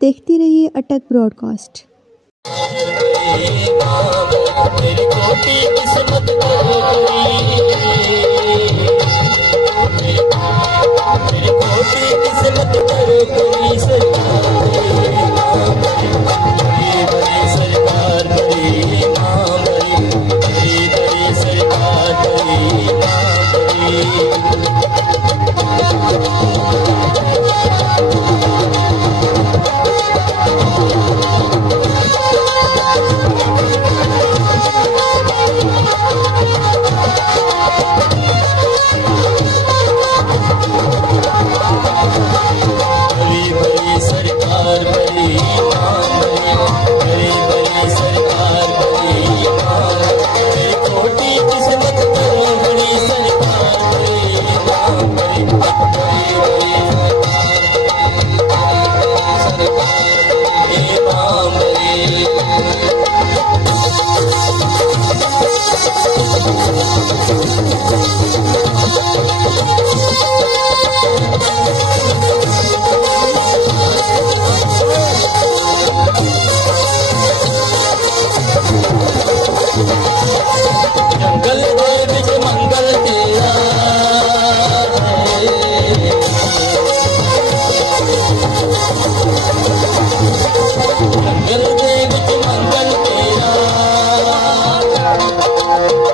देखती रहिए अटक ब्रॉडकास्ट।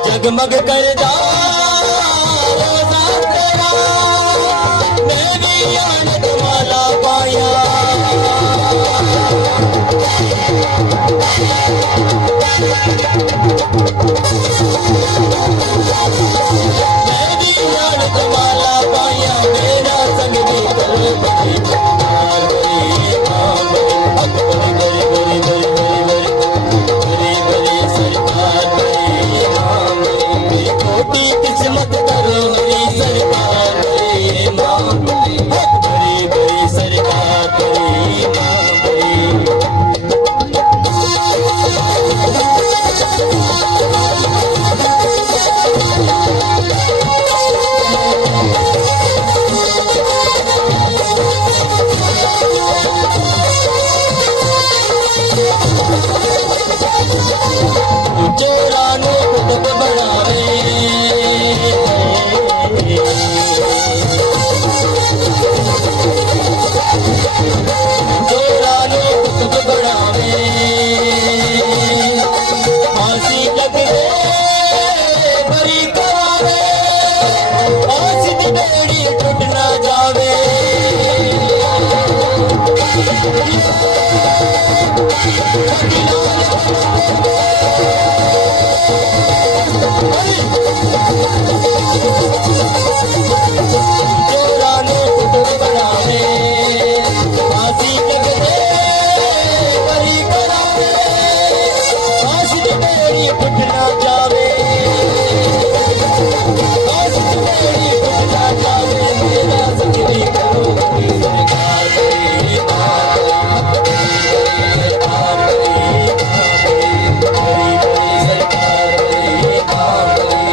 जगमग करदा रोज़ा तेरा, मेरी आनत माला पाया। मेरी आनत माला पाया, मेरा संग भी कर बड़ी प्यार बड़ी मां बड़ी बड़ी बड़ी बड़ी बड़ी बड़ी बड़ी सरकार बड़ी मां बड़ी कोटि किस्मत करो मेरी सरकार बड़ी मां बड़ी बड़ी सरकार बड़ी मां बड़ी। चोरानो कुतुब बनावे, चोरानो कुतुब बनावे, फांसी लगे बरी करावे, फांसी दी बेड़ी टूट ना जावे। चोरानो कुतुब बनावे, फांसी लगे बरी करावे, फांसी दी बेड़ी टूट ना जावे, फांसी दी बेड़ी टूट ना जावे। मेरा जिक्र करो मेरी सरकार बड़ी मां सरकार बड़ी बड़ी बड़ी सरकार बड़ी मां बड़ी।